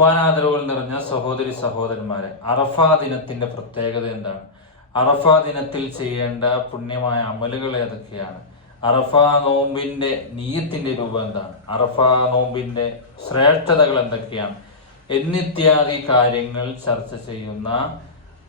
ബഹുമാനാദരവുകൾ നിറഞ്ഞ സഹോദരി സഹോദരന്മാരെ അറഫ ദിനത്തിന്റെ പ്രത്യേകത എന്താണ്? അറഫ ദിനത്തിൽ ചെയ്യേണ്ട പുണ്യമായ അമലുകൾ ഏതൊക്കെയാണ്? അറഫ നോമ്പിന്റെ നീയത്തിന്റെ രൂപം എന്താണ്? അറഫ നോമ്പിന്റെ ശ്രേഷ്ഠതകൾ എന്തൊക്കെയാണ്? എന്നിത്യാദി കാര്യങ്ങൾ ചർച്ച ചെയ്യുന്ന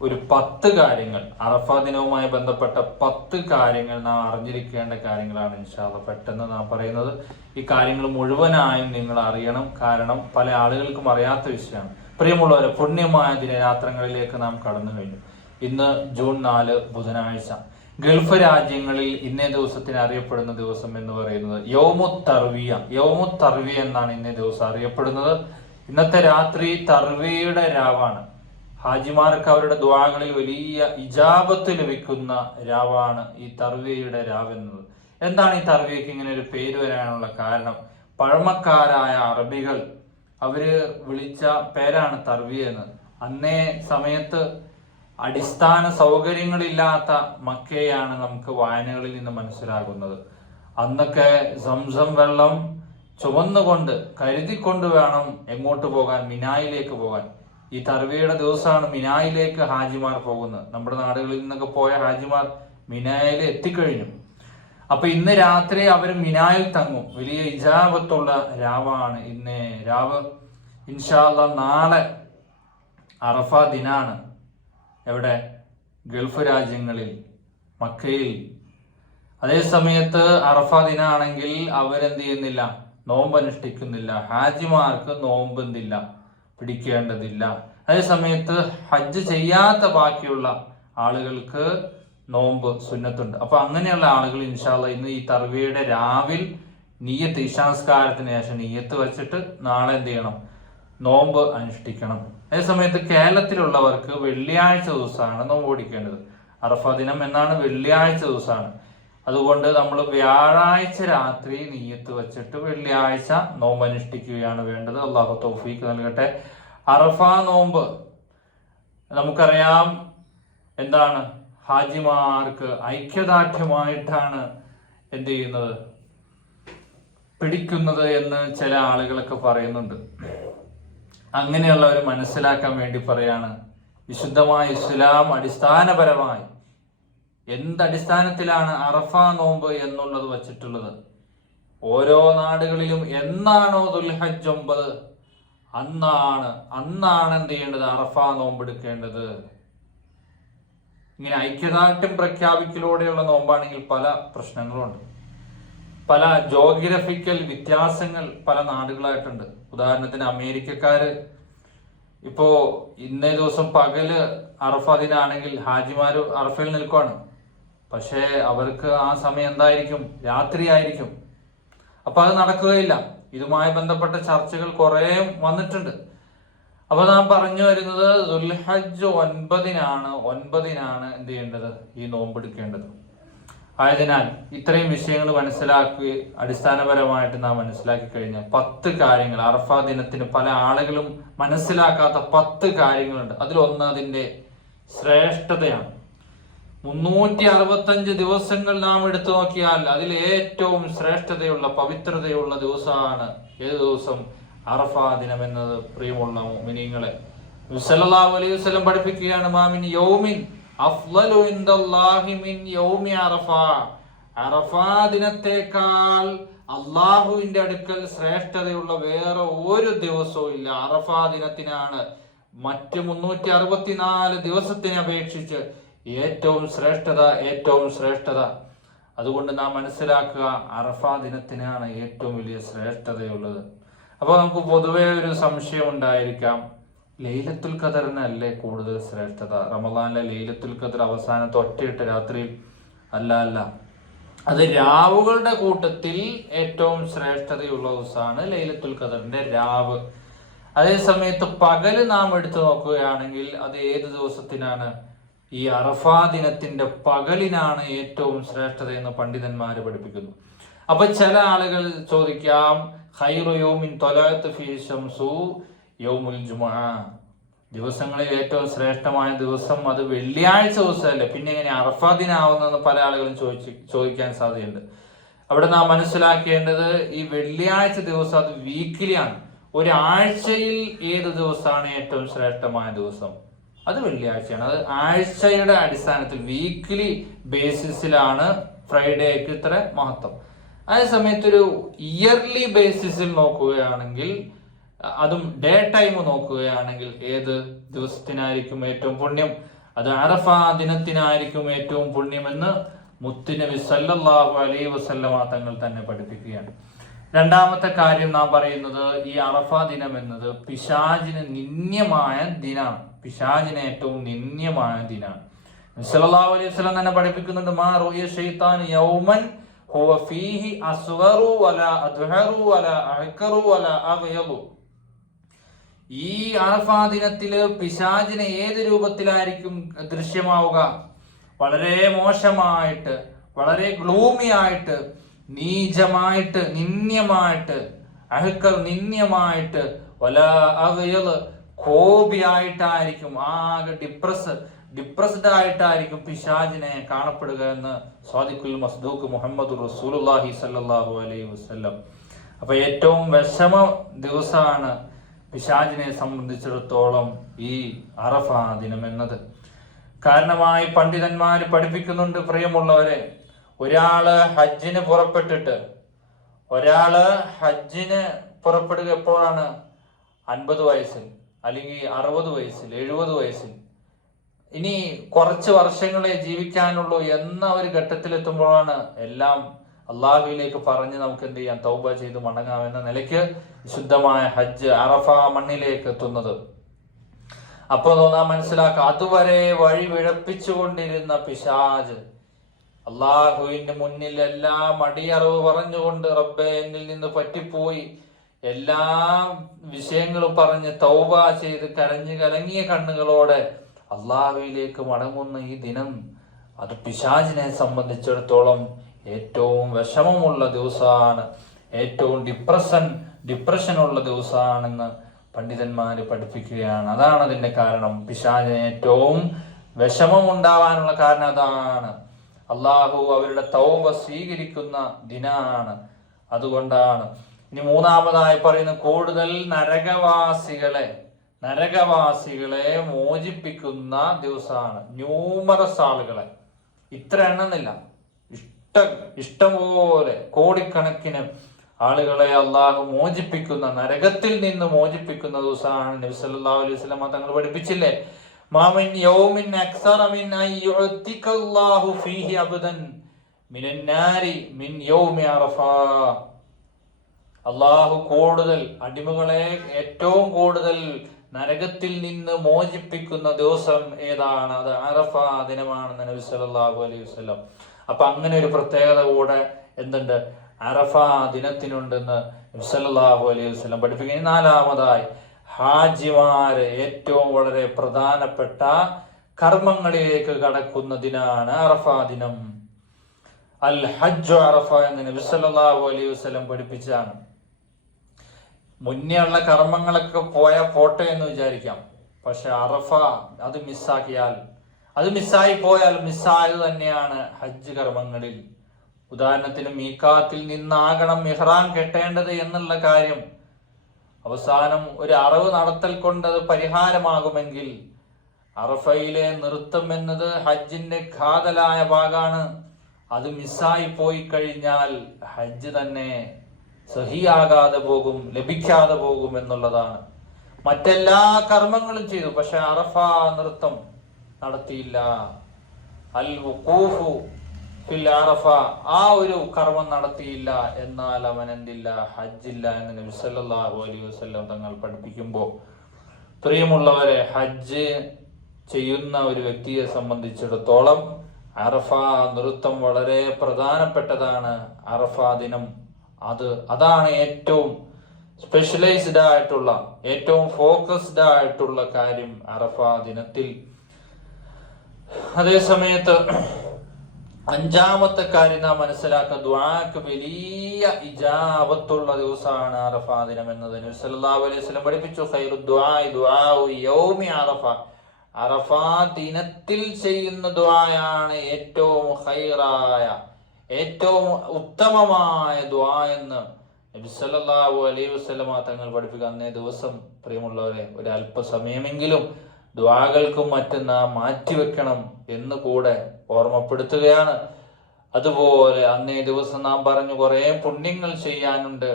ഒരു പത്ത് കാര്യങ്ങൾ അറഫ ദിനവുമായി ബന്ധപ്പെട്ട പത്ത് കാര്യങ്ങൾ നാം അറിഞ്ഞിരിക്കേണ്ട കാര്യങ്ങളാണ് ഇൻഷാല്ല പെട്ടെന്ന് നാം പറയുന്നത്. ഈ കാര്യങ്ങൾ മുഴുവനായും നിങ്ങൾ അറിയണം. കാരണം പല ആളുകൾക്കും അറിയാത്ത വിഷയമാണ്. പ്രിയമുള്ളവരെ പുണ്യമായ ദിനരാത്രങ്ങളിലേക്ക് നാം കടന്നു കഴിഞ്ഞു. ഇന്ന് ജൂൺ നാല് ബുധനാഴ്ച. ഗൾഫ് രാജ്യങ്ങളിൽ ഇന്നേ ദിവസത്തിന് അറിയപ്പെടുന്ന ദിവസം എന്ന് പറയുന്നത് യോമു തർവിയ യോമു തർവിയ എന്നാണ് ഇന്നേ ദിവസം അറിയപ്പെടുന്നത്. ഇന്നത്തെ രാത്രി തർവിയുടെ രാവാണ്. ഹാജിമാർക്ക് അവരുടെ ദ്വാകളിൽ വലിയ ഇജാബത്ത് ലഭിക്കുന്ന രാവാണ് ഈ തർവിയയുടെ രാവ് എന്നത്. എന്താണ് ഈ തർവിയക്ക് ഇങ്ങനെ ഒരു പേര് വരാനുള്ള കാരണം? പഴമക്കാരായ അറബികൾ അവർ വിളിച്ച പേരാണ് തർവിയ എന്ന്. അന്നേ സമയത്ത് അടിസ്ഥാന സൗകര്യങ്ങളില്ലാത്ത മക്കയാണ് നമുക്ക് വായനകളിൽ നിന്ന് മനസ്സിലാകുന്നത്. അന്നൊക്കെ സംസം വെള്ളം ചുമന്നുകൊണ്ട് കരുതിക്കൊണ്ട് വേണം എങ്ങോട്ട് പോകാൻ മിനായിലേക്ക് പോകാൻ. ഈ തറവയുടെ ദിവസമാണ് മിനായിലേക്ക് ഹാജിമാർ പോകുന്നത്. നമ്മുടെ നാടുകളിൽ നിന്നൊക്കെ പോയ ഹാജിമാർ മിനായിൽ എത്തിക്കഴിഞ്ഞു. അപ്പൊ ഇന്ന് രാത്രി അവർ മിനായിൽ തങ്ങും. വലിയ ഇജാബത്തുള്ള രാവാണ് ഇന്ന് രാവ്. ഇൻഷാല്ല നാളെ അറഫ ദിനാണ്. എവിടെ? ഗൾഫ് രാജ്യങ്ങളിൽ മക്കയിൽ. അതേ സമയത്ത് അറഫ ദിനാണെങ്കിൽ അവരെന്ത് ചെയ്യുന്നില്ല? നോമ്പ് അനുഷ്ഠിക്കുന്നില്ല ഹാജിമാർക്ക് നോമ്പ് എന്തില്ല. പിടിക്കേണ്ടതില്ല. അതേ സമയത്ത് ഹജ്ജ് ചെയ്യാത്ത ബാക്കിയുള്ള ആളുകൾക്ക് നോമ്പ് സുന്നത്തുണ്ട്. അപ്പൊ അങ്ങനെയുള്ള ആളുകൾ ഇൻഷാല്ല ഇന്ന് ഈ തർവിയുടെ രാവിൽ നീയത്ത് ഇശാസ്കാരത്തിന് ശേഷം നീയത്ത് വെച്ചിട്ട് നാളെ എന്ത് ചെയ്യണം? നോമ്പ് അനുഷ്ഠിക്കണം. അതേ അതേസമയത്ത് കേരളത്തിലുള്ളവർക്ക് വെള്ളിയാഴ്ച ദിവസമാണ് നോമ്പ് ഓടിക്കേണ്ടത് അറഫ ദിനം എന്നാണ് വെള്ളിയാഴ്ച ദിവസമാണ്. അതുകൊണ്ട് നമ്മൾ വ്യാഴാഴ്ച രാത്രി നീയത്ത് വെച്ചിട്ട് വെള്ളിയാഴ്ച നോമ്പ് അനുഷ്ഠിക്കുകയാണ് വേണ്ടത്. അള്ളാഹു തൗഫീക്ക് നൽകട്ടെ. അറഫ നോമ്പ്. നമുക്കറിയാം എന്താണ്? ഹാജിമാർക്ക് ഐക്യദാർഢ്യമായിട്ടാണ് എന്ത് ചെയ്യുന്നത്? പിടിക്കുന്നത് എന്ന് ചില ആളുകളൊക്കെ പറയുന്നുണ്ട്. അങ്ങനെയുള്ളവർ മനസ്സിലാക്കാൻ വേണ്ടി പറയാണ്. വിശുദ്ധമായ ഇസ്ലാം അടിസ്ഥാനപരമായി എന്തടിസ്ഥാനത്തിലാണ് അറഫ നോമ്പ് എന്നുള്ളത് വച്ചിട്ടുള്ളത്? ഓരോ നാടുകളിലും എന്നാണോ ദുൽഹജ് ഒമ്പത്? അന്നാണ് അന്നാണ് എന്ത് ചെയ്യേണ്ടത്? അറഫ നോമ്പ് എടുക്കേണ്ടത്. ഇങ്ങനെ ഐക്യദാർഢ്യം പ്രഖ്യാപിക്കലോടെയുള്ള നോമ്പാണെങ്കിൽ പല പ്രശ്നങ്ങളുണ്ട്. പല ജോഗ്രഫിക്കൽ വ്യത്യാസങ്ങൾ പല നാടുകളായിട്ടുണ്ട്. ഉദാഹരണത്തിന് അമേരിക്കക്കാര് ഇപ്പോ ഇന്നേ ദിവസം പകൽ അറഫ ദിനാണെങ്കിൽ ഹാജിമാര് അറഫയിൽ നിൽക്കുവാണ്. പക്ഷേ അവർക്ക് ആ സമയം എന്തായിരിക്കും? രാത്രിയായിരിക്കും. അപ്പൊ അത് നടക്കുകയില്ല. ഇതുമായി ബന്ധപ്പെട്ട ചർച്ചകൾ കുറേ വന്നിട്ടുണ്ട്. അപ്പൊ നാം പറഞ്ഞു വരുന്നത് ദുൽഹജ് ഒൻപതിനാണ് ഒൻപതിനാണ് എന്ത് ചെയ്യേണ്ടത്? ഈ നോമ്പെടുക്കേണ്ടത്. ആയതിനാൽ ഇത്രയും വിഷയങ്ങൾ മനസ്സിലാക്കി അടിസ്ഥാനപരമായിട്ട് നാം മനസ്സിലാക്കി കഴിഞ്ഞാൽ പത്ത് കാര്യങ്ങൾ അറഫ ദിനത്തിന് പല ആളുകളും മനസ്സിലാക്കാത്ത പത്ത് കാര്യങ്ങളുണ്ട്. അതിലൊന്ന് അതിന്റെ ശ്രേഷ്ഠതയാണ്. മുന്നൂറ്റി അറുപത്തഞ്ച് ദിവസങ്ങൾ നാം എടുത്തു നോക്കിയാൽ അതിൽ ഏറ്റവും ശ്രേഷ്ഠതയുള്ള പവിത്രതയുള്ള ദിവസമാണ്. ഏത് ദിവസം? അറഫ ദിനം എന്നത് പ്രിയമുള്ള മിനിങ്ങളെ അലൈഹി വസല്ലം പഠിപ്പിക്കുകയാണ് മാമിൻ യൗമിൻ മിൻ യൗമി ദിനത്തേക്കാൾ അള്ളാഹുവിന്റെ അടുക്കൽ ശ്രേഷ്ഠതയുള്ള വേറെ ഒരു ദിവസവും ഇല്ല. അറഫ ദിനത്തിനാണ് മറ്റ് മുന്നൂറ്റി അറുപത്തിനാല് ദിവസത്തിനെ അപേക്ഷിച്ച് ഏറ്റവും ശ്രേഷ്ഠത ഏറ്റവും ശ്രേഷ്ഠത. അതുകൊണ്ട് നാം മനസ്സിലാക്കുക അറഫ ദിനത്തിനാണ് ഏറ്റവും വലിയ ശ്രേഷ്ഠതയുള്ളത്. അപ്പോൾ നമുക്ക് പൊതുവേ ഒരു സംശയം ഉണ്ടായിരിക്കാം. ലൈലത്തുൽ ഖദറിനല്ലേ കൂടുതൽ ശ്രേഷ്ഠത? റമദാനിലെ ലൈലത്തുൽ ഖദർ അവസാനത്തെ ഒറ്റയിട്ട് രാത്രിയിൽ അല്ല അല്ല. അത് രാവുകളുടെ കൂട്ടത്തിൽ ഏറ്റവും ശ്രേഷ്ഠതയുള്ള ദിവസമാണ് ലൈലത്തുൽ ഖദറിന്റെ രാവ്. അതേ സമയത്ത് പകൽ നാം എടുത്തു നോക്കുകയാണെങ്കിൽ അത് ഏത് ദിവസത്തിനാണ്? ഈ അറഫാ ദിനത്തിന്റെ പകലിനാണ് ഏറ്റവും ശ്രേഷ്ഠത എന്ന് പണ്ഡിതന്മാര് പഠിപ്പിക്കുന്നു. അപ്പൊ ചില ആളുകൾ ചോദിക്കാം ഖൈറു യൗമിൻ തൊലാത്ത് ഫീ ശംസു യൗമുൽ ജുമുഅ. ദിവസങ്ങളിൽ ഏറ്റവും ശ്രേഷ്ഠമായ ദിവസം അത് വെള്ളിയാഴ്ച ദിവസമല്ലേ പിന്നെ എങ്ങനെ അറഫാ ദിനാവുന്നതെന്ന് പല ആളുകളും ചോദിച്ച് ചോദിക്കാൻ സാധ്യതയുണ്ട്. അവിടെ നാം മനസ്സിലാക്കേണ്ടത് ഈ വെള്ളിയാഴ്ച ദിവസം അത് വീക്കിലിയാണ് ഒരാഴ്ചയിൽ ഏത് ദിവസമാണ് ഏറ്റവും ശ്രേഷ്ഠമായ ദിവസം? അത് വെള്ളിയാഴ്ചയാണ്. അത് ആഴ്ചയുടെ അടിസ്ഥാനത്തിൽ വീക്ക്ലി ബേസിസിലാണ് ഫ്രൈഡേക്ക് ഇത്ര മഹത്വം. അതേ സമയത്ത് ഒരു ഇയർലി ബേസിസിൽ നോക്കുകയാണെങ്കിൽ അതും ഡേ ടൈം നോക്കുകയാണെങ്കിൽ ഏത് ദിവസത്തിനായിരിക്കും ഏറ്റവും പുണ്യം? അത് അറഫ ദിനത്തിനായിരിക്കും ഏറ്റവും പുണ്യമെന്ന് മുത്തുനബി സല്ലല്ലാഹു അലൈഹി വസല്ലമ തങ്ങൾ തന്നെ പഠിപ്പിക്കുകയാണ്. രണ്ടാമത്തെ കാര്യം നാം പറയുന്നത് ഈ അറഫ ദിനം എന്നത് പിശാചിന് നിന്യമായ ദിനാണ്. പിശാചിന് ഏറ്റവും നിന്യമായ ദിനാണ്. സല്ലല്ലാഹു അലൈഹി വസല്ലം തന്നെ പഠിപ്പിക്കുന്നുണ്ട് മാ റൂയ ഷൈത്താൻ യൗമൻ ഹുവ ഫീഹി അസ്വറു വല അദ്ഹറു വല അഹ്കറു വല അഗ്യദു. ഈ അറഫാ ദിനത്തിൽ പിശാചിന് ഏത് രൂപത്തിലായിരിക്കും ദൃശ്യമാവുക? വളരെ മോശമായിട്ട് വളരെ ഗ്ലൂമി ആയിട്ട് നീചമായിട്ട് നിന്യമായിട്ട് അഹ്കർ നിന്യമായിട്ട് വല അകയൽ കോപിയായിട്ടായിരിക്കും ആകെ ഡിപ്രസ് ഡിപ്രസ്ഡ് ആയിട്ടായിരിക്കും പിശാജിനെ കാണപ്പെടുക എന്ന് സ്വാദിഖുൽ മസ്ദൂഖ് മുഹമ്മദ് റസൂലുള്ളാഹി സല്ലല്ലാഹു അലൈഹി വസല്ലം. അപ്പൊ ഏറ്റവും വിഷമ ദിവസമാണ് പിശാജിനെ സംബന്ധിച്ചിടത്തോളം ഈ അറഫ ദിനം എന്നത്. കാരണമായി പണ്ഡിതന്മാർ പഠിപ്പിക്കുന്നുണ്ട് പ്രിയമുള്ളവരെ ഒരാൾ ഹജ്ജിന് പുറപ്പെട്ടിട്ട് ഒരാൾ ഹജ്ജിന് പുറപ്പെടുക എപ്പോഴാണ്? അൻപത് വയസ്സിൽ അല്ലെങ്കിൽ അറുപത് വയസ്സിൽ എഴുപത് വയസ്സിൽ. ഇനി കുറച്ച് വർഷങ്ങളെ ജീവിക്കാനുള്ളൂ എന്ന ഒരു ഘട്ടത്തിലെത്തുമ്പോഴാണ് എല്ലാം അള്ളാഹുവിലേക്ക് പറഞ്ഞ് നമുക്ക് എന്ത് ചെയ്യാം തൗബ ചെയ്ത് മടങ്ങാം എന്ന നിലയ്ക്ക് ശുദ്ധമായ ഹജ്ജ് അറഫ മണ്ണിലേക്ക് എത്തുന്നത്. അപ്പോൾ നാം മനസ്സിലാക്കുക അതുവരെ വഴി വിഴപ്പിച്ചുകൊണ്ടിരുന്ന പിശാജ് അള്ളാഹുവിന്റെ മുന്നിൽ എല്ലാം അടിയറവ് പറഞ്ഞുകൊണ്ട് റബ്ബെ എന്നിൽ നിന്ന് പറ്റിപ്പോയി. എല്ലാ വിഷയങ്ങളും പറഞ്ഞ് തൗബ ചെയ്ത് കരഞ്ഞു കലങ്ങിയ കണ്ണുകളോടെ അള്ളാഹുവിലേക്ക് മടങ്ങുന്ന ഈ ദിനം അത് പിശാചിനെ സംബന്ധിച്ചിടത്തോളം ഏറ്റവും വിഷമമുള്ള ദിവസമാണ്. ഏറ്റവും ഡിപ്രഷൻ ഡിപ്രഷനുള്ള ദിവസമാണെന്ന് പണ്ഡിതന്മാര് പഠിപ്പിക്കുകയാണ്. അതാണ് അതിന്റെ കാരണം. പിശാചിന് ഏറ്റവും വിഷമം ഉണ്ടാവാനുള്ള കാരണം അതാണ്. അള്ളാഹു അവരുടെ തൗബ സ്വീകരിക്കുന്ന ദിനാണ്. അതുകൊണ്ടാണ് ഇനി മൂന്നാമതായി പറയുന്ന കൂടുതൽ നരകവാസികളെ നരകവാസികളെ മോചിപ്പിക്കുന്ന ദിവസമാണ്. ന്യൂമറസ് ആളുകളെ. ഇത്ര എണ്ണമെന്നില്ല ഇഷ്ട ഇഷ്ടംപോലെ കോടിക്കണക്കിന് ആളുകളെ അള്ളാഹു മോചിപ്പിക്കുന്ന നരകത്തിൽ നിന്ന് മോചിപ്പിക്കുന്ന ദിവസമാണ്. നബി സല്ലല്ലാഹു അലൈഹി തങ്ങൾ പഠിപ്പിച്ചില്ലേ? മാമിൻ യൗമിൻ അക്സറ മിൻ ഫീഹി അബ്ദൻ മിനന്നാരി മിൻ യൗമി അറഫ. അള്ളാഹു കൂടുതൽ അടിമകളെ ഏറ്റവും കൂടുതൽ നരകത്തിൽ നിന്ന് മോചിപ്പിക്കുന്ന ദിവസം ഏതാണ്? അത് അറഫ ദിനമാണെന്ന് നബി സല്ലല്ലാഹു അലൈഹി വസല്ലം. അപ്പൊ അങ്ങനെ ഒരു പ്രത്യേകത കൂടെ എന്തുണ്ട്? അറഫ ദിനത്തിനുണ്ടെന്ന് നബി സല്ലല്ലാഹു അലൈഹി വസല്ലം പഠിപ്പിക്കുന്നു. നാലാമതായി ഹാജിമാര് ഏറ്റവും വളരെ പ്രധാനപ്പെട്ട കർമ്മങ്ങളിലേക്ക് കടക്കുന്ന ദിനാണ് അറഫ ദിനം. അൽ ഹജ്ജു അറഫ എന്ന് നബി സല്ലല്ലാഹു അലൈഹി വസല്ലം പഠിപ്പിച്ചാണ് മുന്നേ ഉള്ള കർമ്മങ്ങളൊക്കെ പോയ പോട്ടെ എന്ന് വിചാരിക്കാം. പക്ഷെ അറഫ അത് മിസ്സാക്കിയാൽ അത് മിസ്സായി പോയാൽ മിസ്സായത് തന്നെയാണ് ഹജ്ജ് കർമ്മങ്ങളിൽ. ഉദാഹരണത്തിന് മീക്കാത്തിൽ നിന്നാകണം മെഹ്റാൻ കെട്ടേണ്ടത് എന്നുള്ള കാര്യം. അവസാനം ഒരു അറിവ് നടത്തൽ കൊണ്ട് അത് പരിഹാരമാകുമെങ്കിൽ അറഫയിലെ നൃത്തം എന്നത് ഹജ്ജിന്റെ ഘാതലായ ഭാഗമാണ്. അത് മിസ്സായി പോയി കഴിഞ്ഞാൽ ഹജ്ജ് തന്നെ സഹിയാകാതെ പോകും ലഭിക്കാതെ പോകും എന്നുള്ളതാണ് മറ്റെല്ലാ കർമ്മങ്ങളും ചെയ്തു. പക്ഷെ അറഫ നൃത്തം നടത്തിയില്ല. അൽ വുഖൂഫു ഫിൽ അറഫ. ആ ഒരു കർമ്മം നടത്തിയില്ല. എന്നാൽ അവൻ എന്തില്ല? ഹജ്ജില്ല എന്ന് നബി സല്ലല്ലാഹു അലൈഹി വസല്ലം തങ്ങൾ പഠിപ്പിക്കുമ്പോൾ പ്രിയമുള്ളവരെ ഹജ്ജ് ചെയ്യുന്ന ഒരു വ്യക്തിയെ സംബന്ധിച്ചിടത്തോളം അറഫ നൃത്തം വളരെ പ്രധാനപ്പെട്ടതാണ്. അറഫ ദിനം അത് അതാണ് ഏറ്റവും സ്പെഷ്യലൈസ്ഡ് ആയിട്ടുള്ള ഏറ്റവും ഫോക്കസ്ഡ് ആയിട്ടുള്ള കാര്യം അറഫ ദിനത്തിൽ. അതേ സമയത്ത് അഞ്ചാമത്തെ കാര്യം നാം മനസ്സിലാക്കുക ദ്വാക്ക് വലിയ ഇജാബത്തുള്ള ദിവസമാണ് അറഫ ദിനം എന്നത്. നബി സല്ലല്ലാഹു അലൈഹി പഠിപ്പിച്ചു ഖൈറു യൗമി അറഫ. അറഫ ദിനത്തിൽ ചെയ്യുന്ന ദ്വായാണ് ഏറ്റവും ഹൈറായ ഏറ്റവും ഉത്തമമായ ദ്വാ എന്ന് നബിസല്ലാഹു അലൈഹി വസ്ലമ തങ്ങൾ പഠിപ്പിക്കുക അന്നേ ദിവസം പ്രിയമുള്ളവരെ ഒരു അല്പസമയമെങ്കിലും ദ്വാകൾക്കും മറ്റും നാം മാറ്റിവെക്കണം എന്ന് കൂടെ ഓർമ്മപ്പെടുത്തുകയാണ്. അതുപോലെ അന്നേ ദിവസം നാം പറഞ്ഞു കുറേ പുണ്യങ്ങൾ ചെയ്യാനുണ്ട്.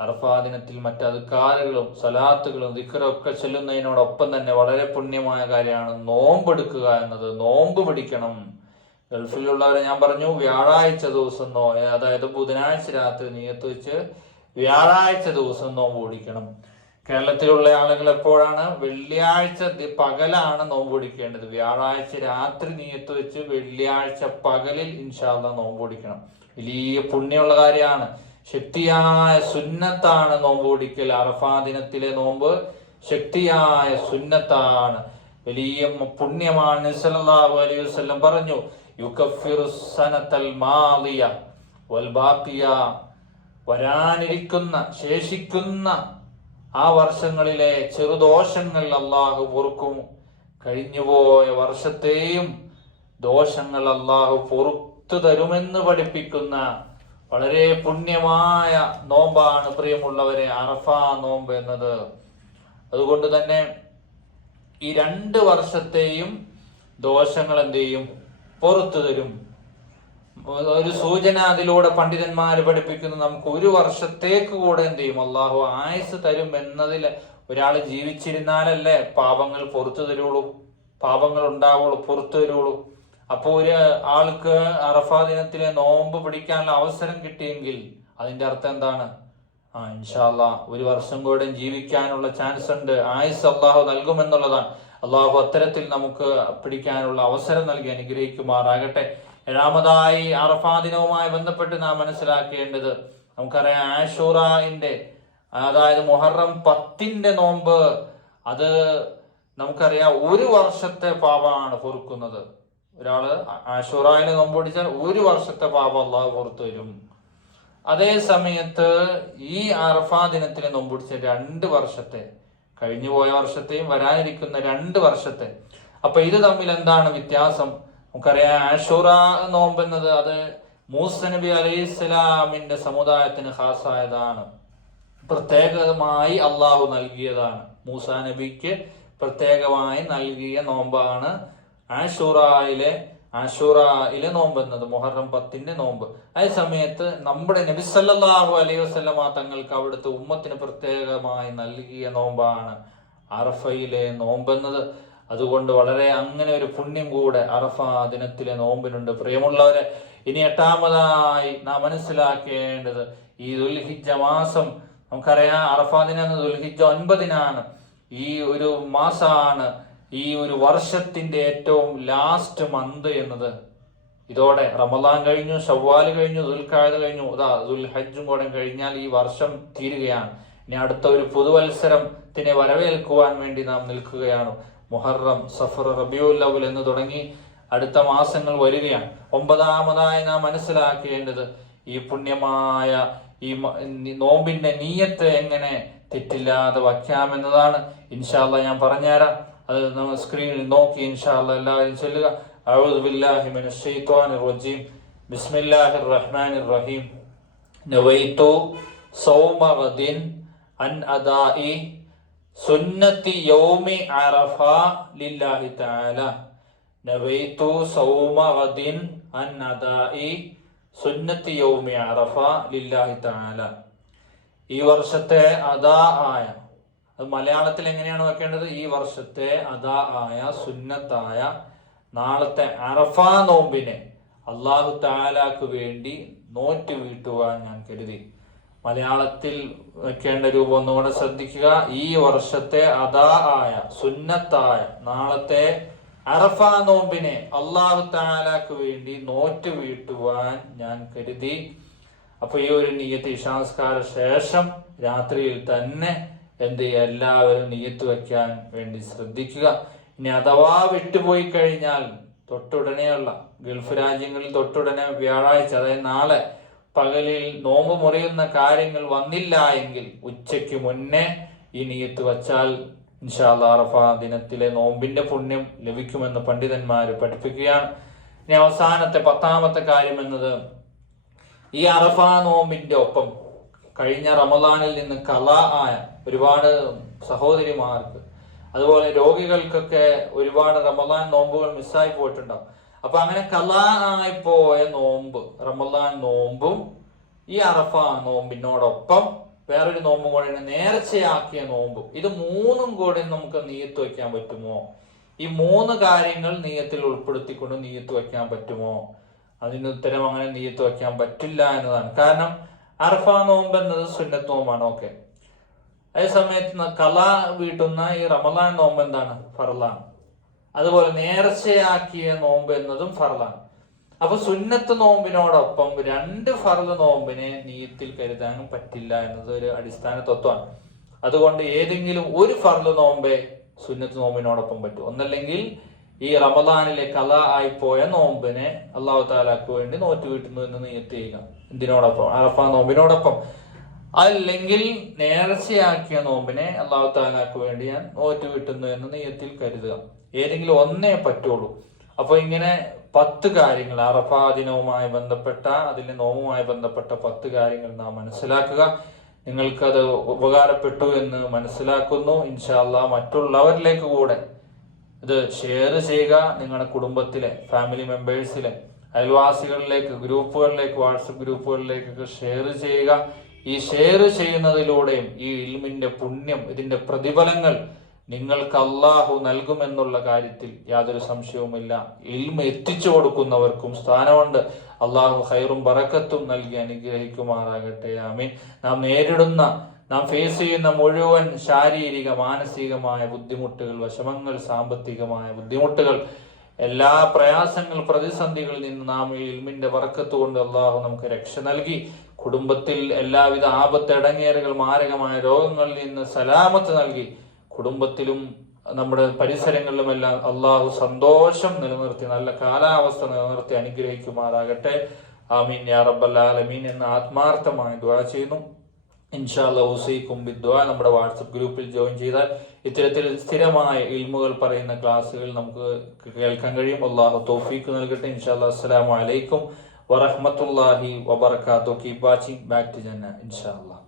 അർഫാ ദിനത്തിൽ മറ്റ് അധികാരങ്ങളും സലാത്തുകളും ദിക്കറൊക്കെ ചെല്ലുന്നതിനോടൊപ്പം തന്നെ വളരെ പുണ്യമായ കാര്യമാണ് നോമ്പെടുക്കുക എന്നത്. നോമ്പ് പിടിക്കണം. ഗൾഫിലുള്ളവരെ ഞാൻ പറഞ്ഞു വ്യാഴാഴ്ച ദിവസം അതായത് ബുധനാഴ്ച രാത്രി നീയത്ത് വെച്ച് വ്യാഴാഴ്ച ദിവസം നോമ്പ് കേരളത്തിലുള്ള ആളുകൾ എപ്പോഴാണ്? വെള്ളിയാഴ്ച പകലാണ് നോമ്പ് പിടിക്കേണ്ടത്. വ്യാഴാഴ്ച രാത്രി നീയത്ത് വെച്ച് വെള്ളിയാഴ്ച പകലിൽ ഇൻഷാല്ല നോമ്പ് പിടിക്കണം. വലിയ പുണ്യമുള്ള കാര്യമാണ്. ശക്തിയായ സുന്നത്താണ് നോമ്പ് പിടിക്കൽ. അറഫാ ദിനത്തിലെ നോമ്പ് ശക്തിയായ സുന്നത്താണ്. വലിയ പുണ്യമാണ്. സല്ലല്ലാഹു അലൈഹി വസല്ലം പറഞ്ഞു ബാക്കിയ. വരാനിരിക്കുന്ന ശേഷിക്കുന്ന ആ വർഷങ്ങളിലെ ചെറുദോഷങ്ങൾ അള്ളാഹു പൊറുക്കും. കഴിഞ്ഞുപോയ വർഷത്തെയും ദോഷങ്ങൾ അള്ളാഹു പൊറുത്തു തരുമെന്ന് പഠിപ്പിക്കുന്ന വളരെ പുണ്യമായ നോമ്പാണ് പ്രിയമുള്ളവരെ അറഫ നോമ്പ് എന്നത്. അതുകൊണ്ട് തന്നെ ഈ രണ്ട് വർഷത്തെയും ദോഷങ്ങൾ എന്ത് ചെയ്യും? പുറത്തു തരും. ഒരു സൂചന അതിലൂടെ പണ്ഡിതന്മാർ പഠിപ്പിക്കുന്നു. നമുക്ക് ഒരു വർഷത്തേക്ക് കൂടെ എന്ത് ചെയ്യും? അള്ളാഹു ആയുസ് തരും എന്നതിൽ ഒരാൾ ജീവിച്ചിരുന്നാലല്ലേ പാപങ്ങൾ പുറത്തു തരുള്ളൂ? പാപങ്ങൾ ഉണ്ടാവുള്ളൂ പുറത്തു തരുള്ളൂ. അപ്പൊ ഒരു ആൾക്ക് അറഫാ ദിനത്തിലെ നോമ്പ് പിടിക്കാനുള്ള അവസരം കിട്ടിയെങ്കിൽ അതിന്റെ അർത്ഥം എന്താണ്? ആ ഇൻഷാല്ല ഒരു വർഷം കൂടെ ജീവിക്കാനുള്ള ചാൻസ് ഉണ്ട്. ആയുസ് അള്ളാഹു നൽകുമെന്നുള്ളതാണ്. അള്ളാഹു അത്തരത്തിൽ നമുക്ക് പിടിക്കാനുള്ള അവസരം നൽകി അനുഗ്രഹിക്കുമാറാകട്ടെ. ഏഴാമതായി അറഫാ ദിനവുമായി ബന്ധപ്പെട്ട് നാം മനസ്സിലാക്കേണ്ടത് നമുക്കറിയാം ആഷൂറായിന്റെ അതായത് മുഹറം പത്തിന്റെ നോമ്പ് അത് നമുക്കറിയാം ഒരു വർഷത്തെ പാപമാണ് പൊറുക്കുന്നത്. ഒരാൾ ആഷൂറായിലെ നോമ്പ് പിടിച്ചാൽ ഒരു വർഷത്തെ പാപം അള്ളാഹു പുറത്തു വരും. അതേ സമയത്ത് ഈ അറഫാ ദിനത്തിലെ നോമ്പ് പിടിച്ച രണ്ട് വർഷത്തെ കഴിഞ്ഞു പോയ വർഷത്തെയും വരാനിരിക്കുന്ന രണ്ട് വർഷത്തെ. അപ്പൊ ഇത് തമ്മിൽ എന്താണ് വ്യത്യാസം? നമുക്കറിയാം ആഷുറ നോമ്പ് എന്നത് അത് മൂസ നബി അലൈഹി സ്വലാമിന്റെ സമുദായത്തിന് ഹാസായതാണ് പ്രത്യേകമായി അള്ളാഹു നൽകിയതാണ്. മൂസ നബിക്ക് പ്രത്യേകമായി നൽകിയ നോമ്പാണ് ആഷുറായിലെ ആഷുറായിലെ നോമ്പ് എന്നത് മുഹറം പത്തിന്റെ നോമ്പ്. അതേ സമയത്ത് നമ്മുടെ നബി സല്ലല്ലാഹു അലൈഹി വസല്ലമ തങ്ങൾക്ക് അവിടുത്തെ ഉമ്മത്തിന് പ്രത്യേകമായി നൽകിയ നോമ്പാണ് അറഫയിലെ നോമ്പെന്നത് അതുകൊണ്ട് വളരെ അങ്ങനെ ഒരു പുണ്യം കൂടെ അറഫ ദിനത്തിലെ നോമ്പിനുണ്ട്. പ്രിയമുള്ളവരെ ഇനി എട്ടാമതായി നാം മനസ്സിലാക്കേണ്ടത് ഈ ദുൽഹിജ മാസം. നമുക്കറിയാം അറഫ ദിനം ദുൽഹിജ ഒൻപതിനാണ്. ഈ ഒരു മാസമാണ് ഈ ഒരു വർഷത്തിന്റെ ഏറ്റവും ലാസ്റ്റ് മന്ത് എന്നത് ഇതോടെ റമദാൻ കഴിഞ്ഞു ഷവ്വാൽ കഴിഞ്ഞു ദുൽഖായത് കഴിഞ്ഞു. അതാ ദുൽ ഹജ്ജും കൂടെ കഴിഞ്ഞാൽ ഈ വർഷം തീരുകയാണ്. ഇനി അടുത്ത ഒരു പുതുവത്സരത്തിനെ വരവേൽക്കുവാൻ വേണ്ടി നാം നിൽക്കുകയാണ്. മുഹറം സഫർ റബിയുൽ അവൽ എന്ന് തുടങ്ങി അടുത്ത മാസങ്ങൾ വരികയാണ്. ഒമ്പതാമതായി നാം മനസ്സിലാക്കേണ്ടത് ഈ പുണ്യമായ ഈ നോമ്പിന്റെ നീയത്ത് എങ്ങനെ തെറ്റില്ലാതെ വയ്ക്കാമെന്നതാണ് ഇൻഷാല്ല ഞാൻ പറഞ്ഞുതരാം. അത് നമ്മൾ സ്ക്രീനിൽ നോക്കി ഇൻഷാല്ല എല്ലാവരും ചൊല്ലുക أعوذ بالله من الشيطان الرجيم بسم الله الرحمن الرحيم نويت صوم غد عن أداء سنة يوم عرفة لله تعالى نويت صوم غد عن أداء سنة يوم عرفة لله تعالى ഈ വർഷത്തെ അദാ ആയ അത് മലയാളത്തിൽ എങ്ങനെയാണ് വെക്കേണ്ടത്? ഈ വർഷത്തെ അതാ ആയ സുന്നത്തായ നാളത്തെ അറഫ നോമ്പിനെ അള്ളാഹു താലാക്ക് വേണ്ടി നോറ്റ് വീട്ടുവാൻ ഞാൻ കരുതി. മലയാളത്തിൽ വെക്കേണ്ട രൂപം ഒന്നുകൂടെ ശ്രദ്ധിക്കുക. ഈ വർഷത്തെ അതാ ആയ സുന്നത്തായ നാളത്തെ അറഫ നോമ്പിനെ അള്ളാഹു താലാക്ക് വേണ്ടി നോറ്റ് വീട്ടുവാൻ ഞാൻ കരുതി. അപ്പൊ ഈ ഒരു നീയത്ത് ഇഷാസ്കാര ശേഷം രാത്രിയിൽ തന്നെ എന്ത് എല്ലാവരും നീയത്ത് വയ്ക്കാൻ വേണ്ടി ശ്രദ്ധിക്കുക. ഇനി അഥവാ വിട്ടുപോയി കഴിഞ്ഞാൽ തൊട്ടുടനെയുള്ള ഗൾഫ് രാജ്യങ്ങളിൽ തൊട്ടുടനെ വ്യാഴാഴ്ച അതായത് നാളെ പകലിൽ നോമ്പ് മുറിയുന്ന കാര്യങ്ങൾ വന്നില്ല എങ്കിൽ ഉച്ചയ്ക്ക് മുന്നേ ഈ നീയത്ത് വച്ചാൽ ഇൻഷാല്ലാ അറഫ ദിനത്തിലെ നോമ്പിന്റെ പുണ്യം ലഭിക്കുമെന്ന് പണ്ഡിതന്മാർ പഠിപ്പിക്കുകയാണ്. ഇനി അവസാനത്തെ പത്താമത്തെ കാര്യം എന്നത് ഈ അറഫ നോമ്പിന്റെ ഒപ്പം കഴിഞ്ഞ റമദാനിൽ നിന്ന് കല ആയ ഒരുപാട് സഹോദരിമാർക്ക് അതുപോലെ രോഗികൾക്കൊക്കെ ഒരുപാട് റമദാൻ നോമ്പുകൾ മിസ്സായി പോയിട്ടുണ്ടാവും. അപ്പൊ അങ്ങനെ കല ആയി നോമ്പ് റമദാൻ നോമ്പും ഈ അറഫ നോമ്പിനോടൊപ്പം വേറൊരു നോമ്പും കൂടെ നേർച്ചയാക്കിയ നോമ്പും ഇത് മൂന്നും കൂടെ നമുക്ക് നീയത്ത് വയ്ക്കാൻ പറ്റുമോ? ഈ മൂന്ന് കാര്യങ്ങൾ നീയത്തിൽ ഉൾപ്പെടുത്തിക്കൊണ്ട് നീയത്ത് വയ്ക്കാൻ പറ്റുമോ? അതിന് ഉത്തരം അങ്ങനെ നീയത്ത് വയ്ക്കാൻ പറ്റില്ല എന്നതാണ്. കാരണം അറഫ നോമ്പ് എന്നത് സുന്നത്ത് നോമ്പാണ് ഓക്കെ. അതേ സമയത്ത് കല വീട്ടുന്ന ഈ റമദാൻ നോമ്പ് എന്താണ്? ഫർലാണ് അതുപോലെ നേർച്ചയാക്കിയ നോമ്പ് എന്നതും ഫർലാണ് അപ്പൊ സുന്നത്ത് നോമ്പിനോടൊപ്പം രണ്ട് ഫർൾ നോമ്പിനെ നീയത്തിൽ കരുതാനും പറ്റില്ല എന്നത് ഒരു അടിസ്ഥാന തത്വമാണ്. അതുകൊണ്ട് ഏതെങ്കിലും ഒരു ഫർൾ നോമ്പേ സുന്നത്ത് നോമ്പിനോടൊപ്പം പറ്റും. ഒന്നല്ലെങ്കിൽ ഈ റമദാനിലെ കല പോയ നോമ്പിനെ അള്ളാഹു താലാക്ക് വേണ്ടി നോറ്റ് വീട്ടുന്നു എന്ന് നീയത്ത് ചെയ്യുക. എന്തിനോടൊപ്പം? അറഫ നോമ്പിനോടൊപ്പം. അല്ലെങ്കിൽ നേർച്ചയാക്കിയ നോമ്പിനെ അള്ളാഹു താലാക്ക് വേണ്ടി ഞാൻ നോറ്റ് വീട്ടുന്നു എന്ന് നിയത്തിൽ കരുതുക. ഏതെങ്കിലും ഒന്നേ പറ്റുള്ളൂ. അപ്പൊ ഇങ്ങനെ പത്ത് കാര്യങ്ങൾ അറഫാ ദിനവുമായി ബന്ധപ്പെട്ട അതിന്റെ നോമുമായി ബന്ധപ്പെട്ട പത്ത് കാര്യങ്ങൾ നാം മനസ്സിലാക്കുക. നിങ്ങൾക്കത് ഉപകാരപ്പെട്ടു എന്ന് മനസ്സിലാക്കുന്നു. ഇൻഷാല്ല മറ്റുള്ളവരിലേക്ക് കൂടെ ഇത് ഷെയർ ചെയ്യുക നിങ്ങളുടെ കുടുംബത്തിലെ ഫാമിലി മെമ്പേഴ്സിലെ അയൽവാസികളിലേക്ക് ഗ്രൂപ്പുകളിലേക്ക് വാട്സപ്പ് ഗ്രൂപ്പുകളിലേക്കൊക്കെ ഷെയർ ചെയ്യുക. ഈ ഷെയർ ചെയ്യുന്നതിലൂടെയും ഈ ഇൽമിന്റെ പുണ്യം ഇതിന്റെ പ്രതിഫലങ്ങൾ നിങ്ങൾക്ക് അള്ളാഹു നൽകുമെന്നുള്ള കാര്യത്തിൽ യാതൊരു സംശയവുമില്ല. ഇൽമ എത്തിച്ചു കൊടുക്കുന്നവർക്കും സ്ഥാനമുണ്ട്. അള്ളാഹു ഹൈറും ബറക്കത്തും നൽകി അനുഗ്രഹിക്കുമാറാകട്ടെ. ആമീൻ. നാം നേരിടുന്ന നാം ഫേസ് ചെയ്യുന്ന മുഴുവൻ ശാരീരിക മാനസികമായ ബുദ്ധിമുട്ടുകൾ വിഷമങ്ങൾ സാമ്പത്തികമായ ബുദ്ധിമുട്ടുകൾ എല്ലാ പ്രയാസങ്ങൾ പ്രതിസന്ധികളിൽ നിന്ന് നാം ഈ ഇൽമിന്റെ വർക്കത്ത് കൊണ്ട് അള്ളാഹു നമുക്ക് രക്ഷ നൽകി. കുടുംബത്തിൽ എല്ലാവിധ ആപത്ത് മാരകമായ രോഗങ്ങളിൽ നിന്ന് സലാമത്ത് നൽകി. കുടുംബത്തിലും നമ്മുടെ പരിസരങ്ങളിലുമെല്ലാം അള്ളാഹു സന്തോഷം നിലനിർത്തി നല്ല കാലാവസ്ഥ നിലനിർത്തി അനുഗ്രഹിക്കുമാറാകട്ടെ. ആമീൻ യാ റബ്ബൽ ആലമീൻ എന്ന് ആത്മാർത്ഥമായി ദ്വാ ചെയ്യുന്നു. ഇൻഷാല്ല ഹുസൈക്കും ബിദ്വ നമ്മുടെ വാട്സപ്പ് ഗ്രൂപ്പിൽ ജോയിൻ ചെയ്താൽ ഇത്തരത്തിൽ സ്ഥിരമായ ഇൽമുകൾ പറയുന്ന ക്ലാസ്സുകൾ നമുക്ക് കേൾക്കാൻ കഴിയും. അള്ളാഹു തോഫീക്ക് നൽകട്ടെ. ഇൻഷാല്ല അസ്സലാമു അലൈക്കും വറഹ്മത്തുള്ളാഹി വബർക്കാത്തു കീപ് വാച്ചിങ് ബാക്ക് ടു ജന്ന ഇൻഷാല്ലാ